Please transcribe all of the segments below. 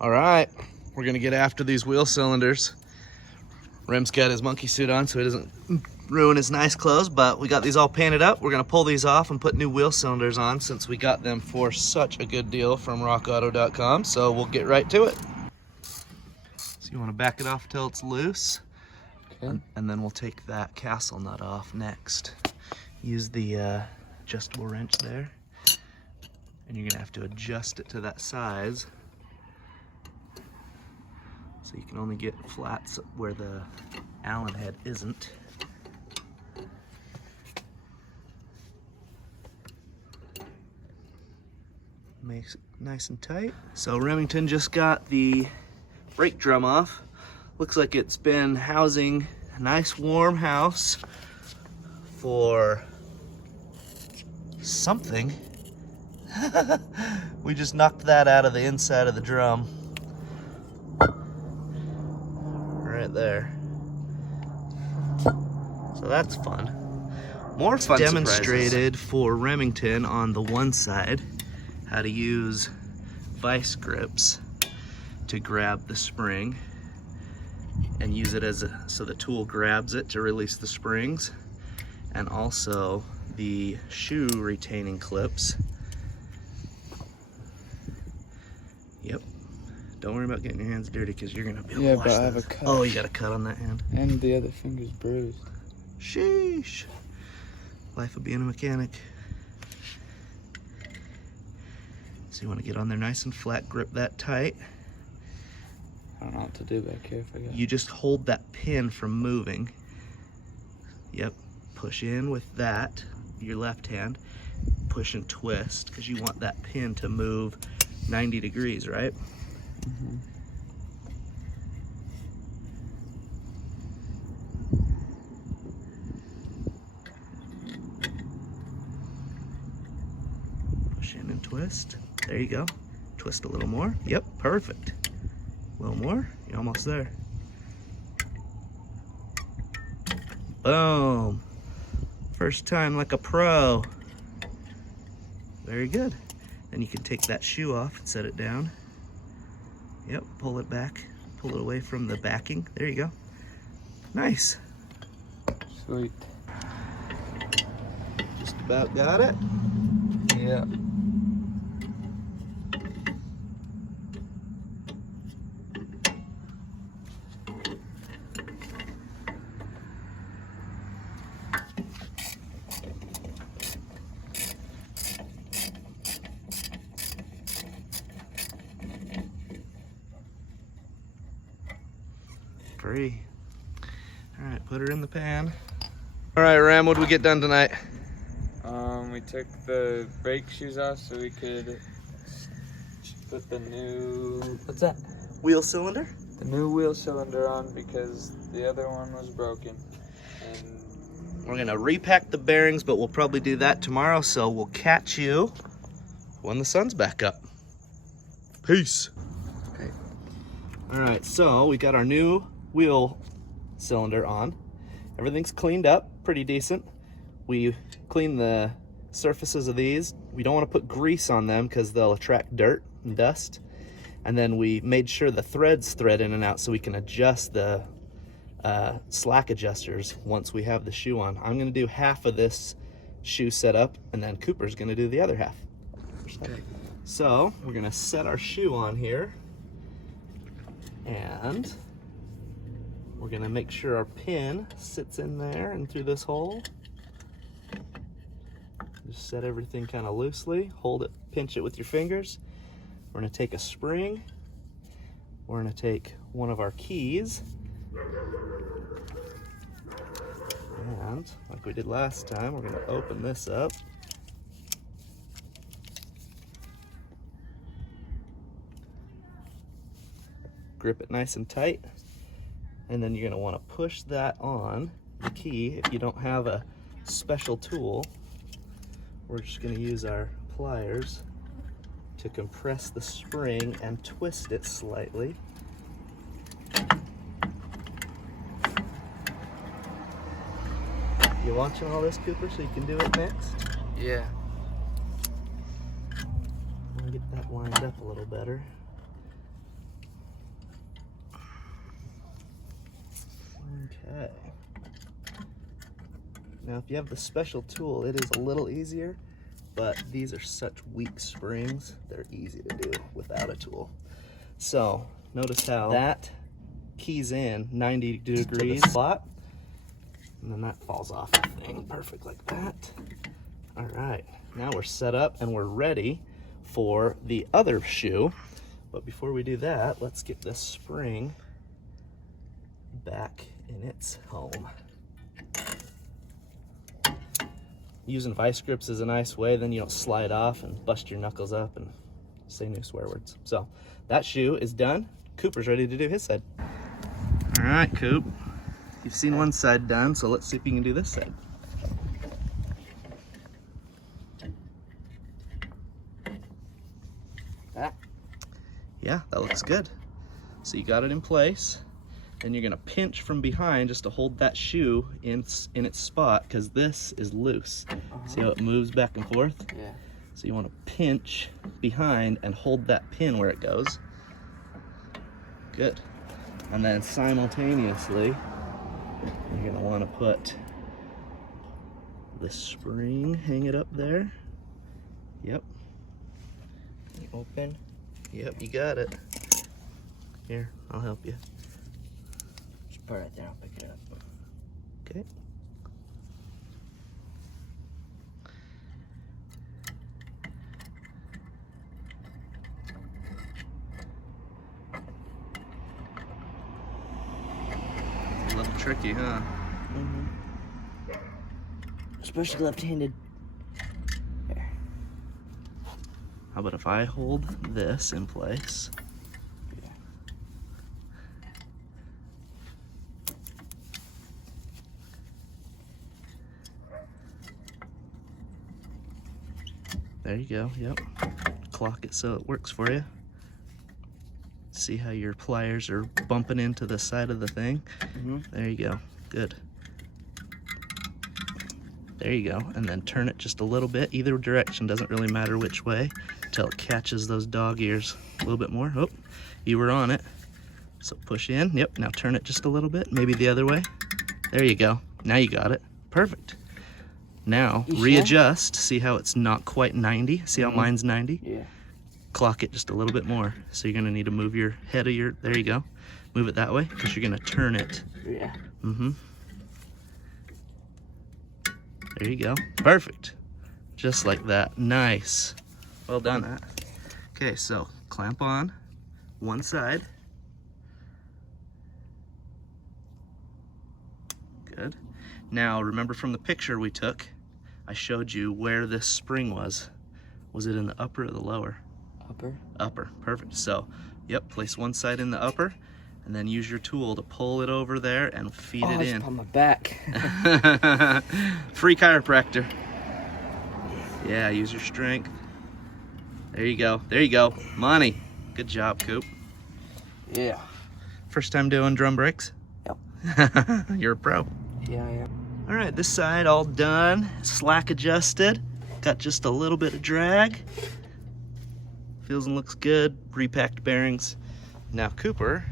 All right, we're gonna get after these wheel cylinders. Rem's got his monkey suit on so he doesn't ruin his nice clothes, but we got these all painted up. We're gonna pull these off and put new wheel cylinders on since we got them for such a good deal from rockauto.com. So we'll get right to it. So you wanna back it off till it's loose. Okay. And then we'll take that castle nut off next. Use the adjustable wrench there. And you're gonna have to adjust it to that size. So you can only get flats where the Allen head isn't. Makes it nice and tight. So Remington just got the brake drum off. Looks like it's been housing a nice warm house for something. We just knocked that out of the inside of the drum. Right there. So that's fun. More fun demonstrated for Remington on the one side how to use vice grips to grab the spring and use it as so the tool grabs it to release the springs, and also the shoe retaining clips. Yep. Don't worry about getting your hands dirty because you're gonna be able to wash but I those. have a cut. Oh, you got a cut on that hand. And the other finger's bruised. Sheesh. Life of being a mechanic. So you want to get on there nice and flat, grip that tight. I don't know what to do back here if I got. You just hold that pin from moving. Yep. Push in with that, your left hand. Push and twist because you want that pin to move 90 degrees, right? Mm-hmm. Push in and twist. There you go. Twist a little more. Yep, perfect. A little more. You're almost there. Boom. First time like a pro. Very good. Then you can take that shoe off and set it down. Yep, pull it back. Pull it away from the backing. There you go. Nice. Sweet. Just about got it. Yeah. Free. All right, put her in the pan. All right, Ram, what did we get done tonight? We took the brake shoes off so we could put the new, what's that? Wheel cylinder? The new wheel cylinder on because the other one was broken. And We're gonna repack the bearings, but we'll probably do that tomorrow, so we'll catch you when the sun's back up. Peace. okay. All right, so we got our new wheel cylinder on. Everything's cleaned up, pretty decent. We cleaned the surfaces of these. We don't want to put grease on them because they'll attract dirt and dust. And then we made sure the threads thread in and out so we can adjust the slack adjusters once we have the shoe on. I'm gonna do half of this shoe setup and then Cooper's gonna do the other half. So we're gonna set our shoe on here and we're gonna make sure our pin sits in there and through this hole. Just set everything kind of loosely, hold it, pinch it with your fingers. We're gonna take a spring, we're gonna take one of our keys, and like we did last time, we're gonna open this up. Grip it nice and tight, and then you're gonna wanna push that on the key. If you don't have a special tool, we're just gonna use our pliers to compress the spring and twist it slightly. You watching all this, Cooper, so you can do it next? Yeah. I'm gonna get that lined up a little better. Okay. Now, if you have the special tool, it is a little easier, but these are such weak springs, they're easy to do without a tool. So, notice how that keys in 90 degrees to the slot, and then that falls off the thing, perfect like that. All right, now we're set up and we're ready for the other shoe. But before we do that, let's get this spring back in its home. Using vice grips is a nice way, then you don't slide off and bust your knuckles up and say new swear words. So that shoe is done. Cooper's ready to do his side. All right, Coop. You've seen one side done, so let's see if you can do this side. Yeah, that looks good. So you got it in place. Then you're gonna pinch from behind just to hold that shoe in its spot, because this is loose. See how it moves back and forth? Yeah. So you wanna pinch behind and hold that pin where it goes. Good. And then simultaneously, you're gonna wanna put the spring, hang it up there. Yep. Open. Yep, you got it. Here, I'll help you. Just put it right there, I'll pick it up. Okay. It's a little tricky, huh? Mm-hmm. Especially left-handed. There. How about if I hold this in place? Yeah. There you go, yep. Clock it so it works for you. See how your pliers are bumping into the side of the thing? Mm-hmm. There you go, good. There you go, and then turn it just a little bit. Either direction, doesn't really matter which way, until it catches those dog ears a little bit more. Oh, you were on it. So push in, yep, now turn it just a little bit, maybe the other way. There you go, now you got it, perfect. Now, readjust, see how it's not quite 90? See how mine's 90? Yeah. Clock it just a little bit more. So you're gonna need to move your head of your, there you go. Move it that way, because you're gonna turn it. Yeah. Mm-hmm. There you go, perfect. Just like that, nice. Well done, Matt. Okay, so clamp on one side. Good. Now, remember from the picture we took, I showed you where this spring was. Was it in the upper or the lower? Upper. Upper, perfect. So, yep, place one side in the upper, and then use your tool to pull it over there and feed it in. On my back. Free chiropractor. Yeah, use your strength. There you go, there you go. Money. Good job, Coop. Yeah. First time doing drum brakes? Yep. You're a pro. Yeah, I am. All right, this side all done, slack adjusted. Got just a little bit of drag. Feels and looks good, repacked bearings. Now Cooper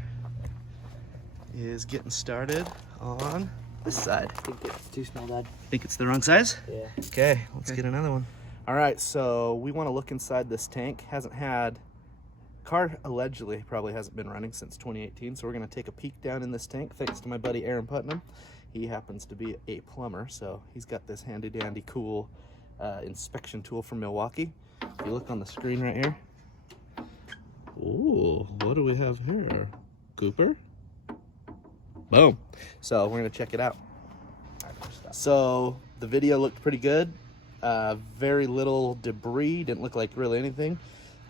is getting started on this side. I think it's too small, Dad. Think it's the wrong size? Yeah. Okay, let's get another one. All right, so we want to look inside this tank. Car allegedly probably hasn't been running since 2018, so we're going to take a peek down in this tank thanks to my buddy Aaron Putnam. He happens to be a plumber, so he's got this handy dandy cool inspection tool from Milwaukee. If you look on the screen right here. Ooh, what do we have here? Cooper? Boom. So we're gonna check it out. So the video looked pretty good. Very little debris, didn't look like really anything.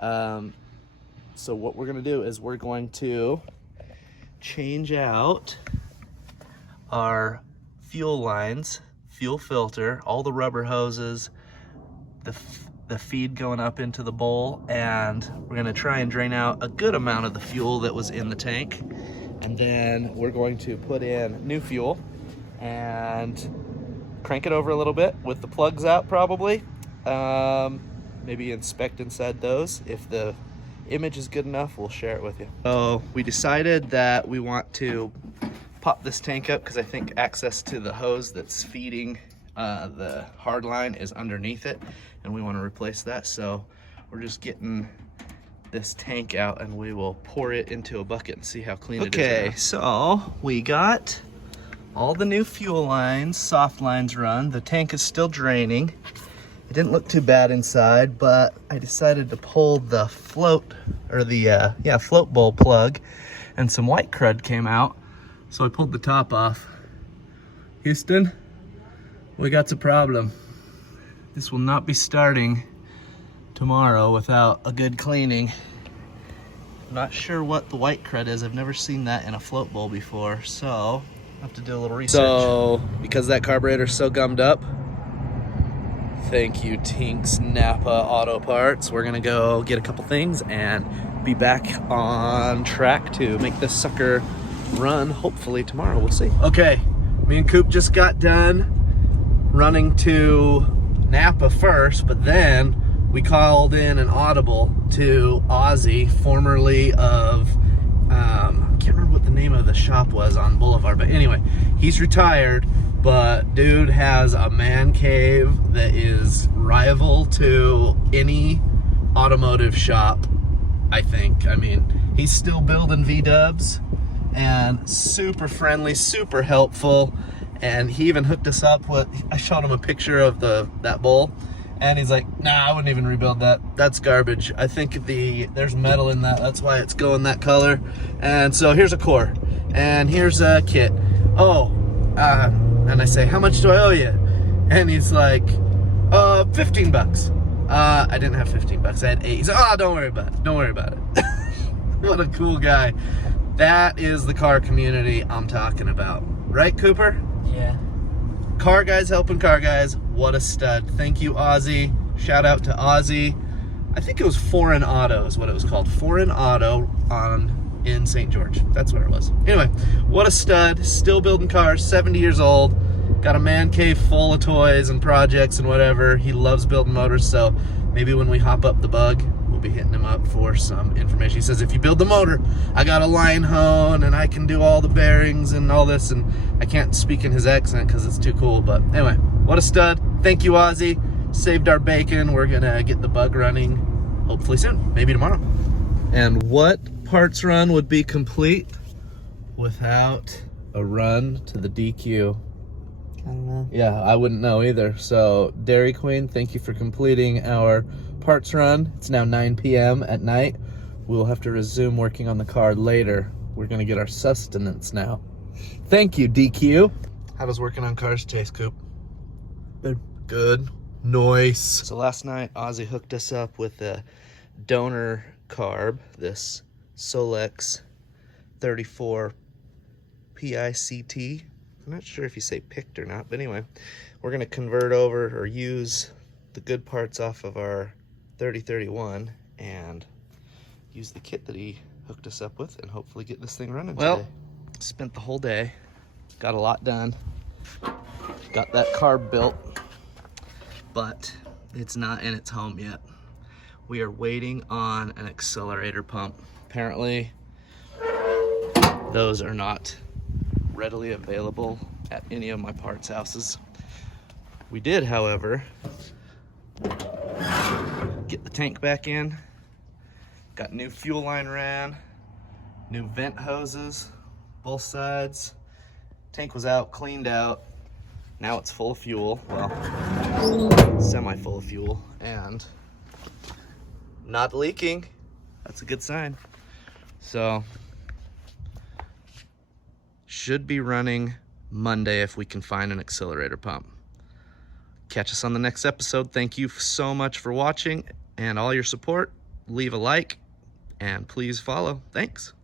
So what we're gonna do is we're going to change out our fuel lines, fuel filter, all the rubber hoses, the feed going up into the bowl, and we're gonna try and drain out a good amount of the fuel that was in the tank. And then we're going to put in new fuel and crank it over a little bit with the plugs out probably. Maybe inspect inside those. If the image is good enough, we'll share it with you. So we decided that we want to pop this tank up because I think access to the hose that's feeding the hard line is underneath it, and we want to replace that. So we're just getting this tank out and we will pour it into a bucket and see how clean it is. Okay, so we got all the new fuel lines, soft lines run. The tank is still draining. It didn't look too bad inside, but I decided to pull the float, or the float bowl plug, and some white crud came out. So I pulled the top off. Houston, we got a problem. This will not be starting tomorrow without a good cleaning. I'm not sure what the white crud is. I've never seen that in a float bowl before, so I have to do a little research. So, because that carburetor's so gummed up, thank you, Tinks Napa Auto Parts. We're gonna go get a couple things and be back on track to make this sucker run, hopefully tomorrow. We'll see. Okay, me and Coop just got done running to Napa first, but then we called in an audible to Ozzy, formerly of, I can't remember what the name of the shop was on Boulevard, but anyway, he's retired, but dude has a man cave that is rival to any automotive shop, I think. I mean, he's still building V-dubs and super friendly, super helpful. And he even hooked us up with, I showed him a picture of that bowl, and he's like, nah, I wouldn't even rebuild that. That's garbage. I think there's metal in that. That's why it's going that color. And so here's a core, and here's a kit. Oh, and I say, how much do I owe you? And he's like, 15 bucks. I didn't have 15 bucks. I had 8. He's like, oh, don't worry about it. Don't worry about it. What a cool guy. That is the car community I'm talking about. Right, Cooper? Yeah. Car guys helping car guys. What a stud. Thank you, Ozzy. Shout out to Ozzy. I think it was Foreign Auto is what it was called. Foreign Auto in St. George. That's where it was. Anyway, what a stud. Still building cars, 70 years old. Got a man cave full of toys and projects and whatever. He loves building motors, so maybe when we hop up the bug, we'll be hitting him up for some information. He says, if you build the motor, I got a line hone and I can do all the bearings and all this, and I can't speak in his accent because it's too cool, but anyway, what a stud. Thank you, Ozzy. Saved our bacon. We're gonna get the bug running hopefully soon, maybe tomorrow. And what parts run would be complete without a run to the DQ? I don't know. Yeah, I wouldn't know either. So Dairy Queen, thank you for completing our parts run. It's now 9 p.m. at night. We'll have to resume working on the car later. We're gonna get our sustenance now. Thank you, DQ. How does working on cars taste, Coop? Good. Good. Nice. So last night, Ozzy hooked us up with a donor carb, this Solex 34 PICT. I'm not sure if you say picked or not, but anyway, we're gonna convert over or use the good parts off of our 3031 and use the kit that he hooked us up with and hopefully get this thing running today. Spent the whole day, got a lot done, got that carb built, but it's not in its home yet. We are waiting on an accelerator pump. Apparently, those are not readily available at any of my parts houses. We did, however, get the tank back in, got new fuel line ran, new vent hoses, both sides. Tank was out, cleaned out. Now it's full of fuel, well, semi-full of fuel, and not leaking. That's a good sign. So, should be running Monday if we can find an accelerator pump. Catch us on the next episode. Thank you so much for watching and all your support. Leave a like and please follow. Thanks.